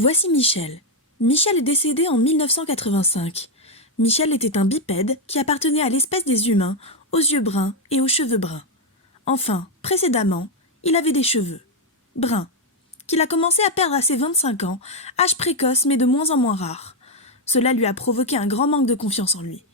Voici Michel. Michel est décédé en 1985. Michel était un bipède qui appartenait à l'espèce des humains, aux yeux bruns et aux cheveux bruns. Enfin, précédemment, il avait des cheveux bruns, qu'il a commencé à perdre à ses 25 ans, âge précoce mais de moins en moins rare. Cela lui a provoqué un grand manque de confiance en lui.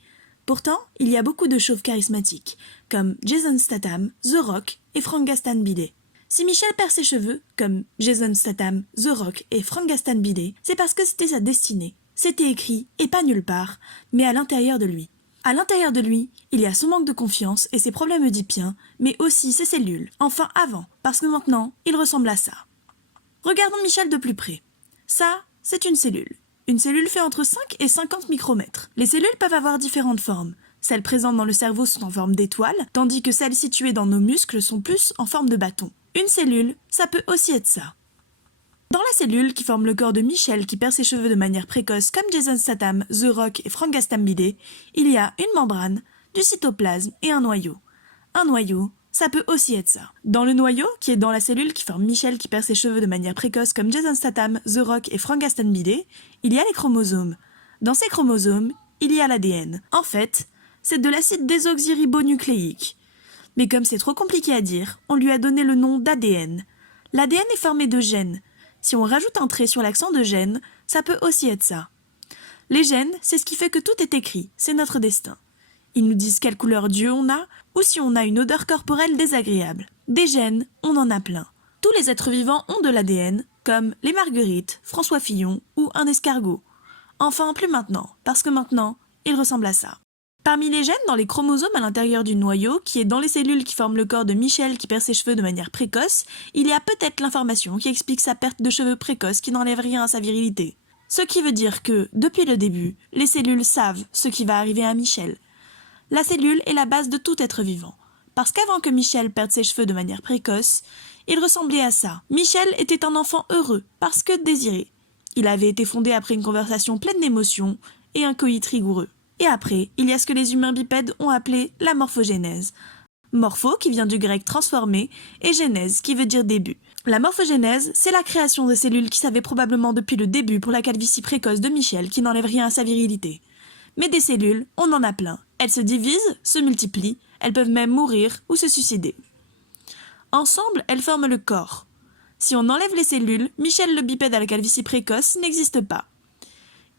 Pourtant, il y a beaucoup de chauves charismatiques, comme Jason Statham, The Rock et Frank Gastambide. Si Michel perd ses cheveux, comme Jason Statham, The Rock et Frank Gastambide, c'est parce que c'était sa destinée. C'était écrit, et pas nulle part, mais à l'intérieur de lui. À l'intérieur de lui, il y a son manque de confiance et ses problèmes oedipiens, mais aussi ses cellules. Enfin avant, parce que maintenant, il ressemble à ça. Regardons Michel de plus près. Ça, c'est une cellule. Une cellule fait entre 5 et 50 micromètres. Les cellules peuvent avoir différentes formes. Celles présentes dans le cerveau sont en forme d'étoile, tandis que celles situées dans nos muscles sont plus en forme de bâton. Une cellule, ça peut aussi être ça. Dans la cellule qui forme le corps de Michel qui perd ses cheveux de manière précoce comme Jason Statham, The Rock et Frank Gastambide, il y a une membrane, du cytoplasme et un noyau. Un noyau, ça peut aussi être ça. Dans le noyau, qui est dans la cellule qui forme Michel qui perd ses cheveux de manière précoce comme Jason Statham, The Rock et Frank Gastambide, il y a les chromosomes. Dans ces chromosomes, il y a l'ADN. En fait, c'est de l'acide désoxyribonucléique. Mais comme c'est trop compliqué à dire, on lui a donné le nom d'ADN. L'ADN est formé de gènes. Si on rajoute un trait sur l'accent de gène, ça peut aussi être ça. Les gènes, c'est ce qui fait que tout est écrit, c'est notre destin. Ils nous disent quelle couleur d'yeux on a, ou si on a une odeur corporelle désagréable. Des gènes, on en a plein. Tous les êtres vivants ont de l'ADN, comme les marguerites, François Fillon ou un escargot. Enfin, plus maintenant, parce que maintenant, il ressemble à ça. Parmi les gènes dans les chromosomes à l'intérieur du noyau, qui est dans les cellules qui forment le corps de Michel qui perd ses cheveux de manière précoce, il y a peut-être l'information qui explique sa perte de cheveux précoce qui n'enlève rien à sa virilité. Ce qui veut dire que, depuis le début, les cellules savent ce qui va arriver à Michel. La cellule est la base de tout être vivant. Parce qu'avant que Michel perde ses cheveux de manière précoce, il ressemblait à ça. Michel était un enfant heureux, parce que désiré. Il avait été fondé après une conversation pleine d'émotions et un coït rigoureux. Et après, il y a ce que les humains bipèdes ont appelé la morphogénèse. Morpho, qui vient du grec transformer, et génèse, qui veut dire début. La morphogénèse, c'est la création de cellules qui savaient probablement depuis le début pour la calvitie précoce de Michel qui n'enlève rien à sa virilité. Mais des cellules, on en a plein. Elles se divisent, se multiplient, elles peuvent même mourir ou se suicider. Ensemble, elles forment le corps. Si on enlève les cellules, Michel le bipède à la calvitie précoce n'existe pas.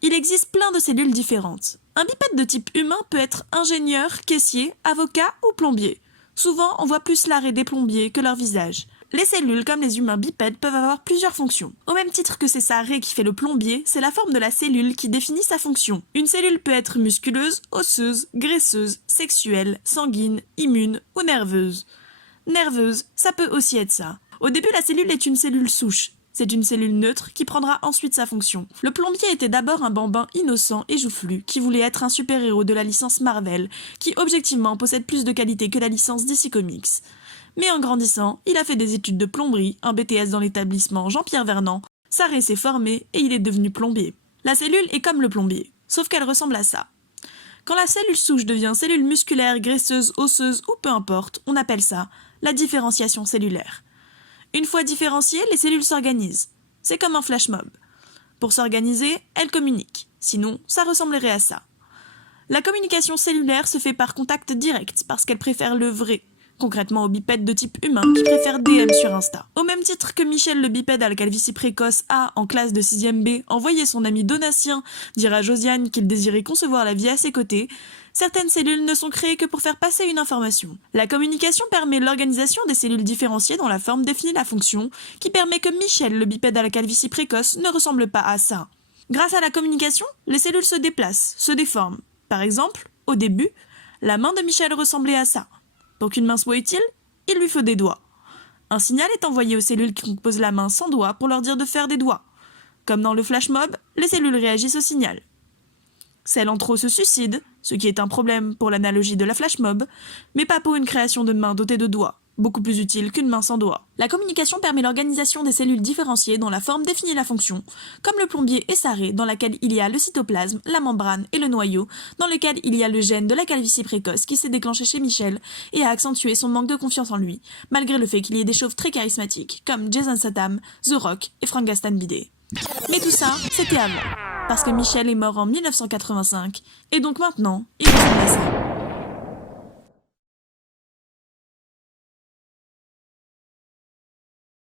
Il existe plein de cellules différentes. Un bipède de type humain peut être ingénieur, caissier, avocat ou plombier. Souvent, on voit plus l'arrêt des plombiers que leur visage. Les cellules, comme les humains bipèdes, peuvent avoir plusieurs fonctions. Au même titre que c'est sa raie qui fait le plombier, c'est la forme de la cellule qui définit sa fonction. Une cellule peut être musculeuse, osseuse, graisseuse, sexuelle, sanguine, immune ou nerveuse. Nerveuse, ça peut aussi être ça. Au début, la cellule est une cellule souche. C'est une cellule neutre qui prendra ensuite sa fonction. Le plombier était d'abord un bambin innocent et joufflu qui voulait être un super-héros de la licence Marvel, qui objectivement possède plus de qualité que la licence DC Comics. Mais en grandissant, il a fait des études de plomberie, un BTS dans l'établissement Jean-Pierre Vernant, sa raie s'est formée et il est devenu plombier. La cellule est comme le plombier, sauf qu'elle ressemble à ça. Quand la cellule souche devient cellule musculaire, graisseuse, osseuse ou peu importe, on appelle ça la différenciation cellulaire. Une fois différenciées, les cellules s'organisent. C'est comme un flash mob. Pour s'organiser, elles communiquent. Sinon, ça ressemblerait à ça. La communication cellulaire se fait par contact direct parce qu'elle préfère le vrai. Concrètement aux bipèdes de type humain qui préfèrent DM sur Insta. Au même titre que Michel le bipède à la calvitie précoce a, en classe de 6e B, envoyé son ami Donatien dire à Josiane qu'il désirait concevoir la vie à ses côtés, certaines cellules ne sont créées que pour faire passer une information. La communication permet l'organisation des cellules différenciées dont la forme définit la fonction, qui permet que Michel le bipède à la calvitie précoce ne ressemble pas à ça. Grâce à la communication, les cellules se déplacent, se déforment. Par exemple, au début, la main de Michel ressemblait à ça. Pour qu'une main soit utile, il lui faut des doigts. Un signal est envoyé aux cellules qui composent la main sans doigts pour leur dire de faire des doigts. Comme dans le flash mob, les cellules réagissent au signal. Celles en trop se suicident, ce qui est un problème pour l'analogie de la flash mob, mais pas pour une création de main dotée de doigts, beaucoup plus utile qu'une main sans doigts. La communication permet l'organisation des cellules différenciées dont la forme définit la fonction, comme le plombier et sa raie dans laquelle il y a le cytoplasme, la membrane et le noyau, dans lequel il y a le gène de la calvitie précoce qui s'est déclenché chez Michel et a accentué son manque de confiance en lui, malgré le fait qu'il y ait des chauves très charismatiques, comme Jason Statham, The Rock et Frank Gastambide. Mais tout ça, c'était avant. Parce que Michel est mort en 1985. Et donc maintenant, il ressemble à ça.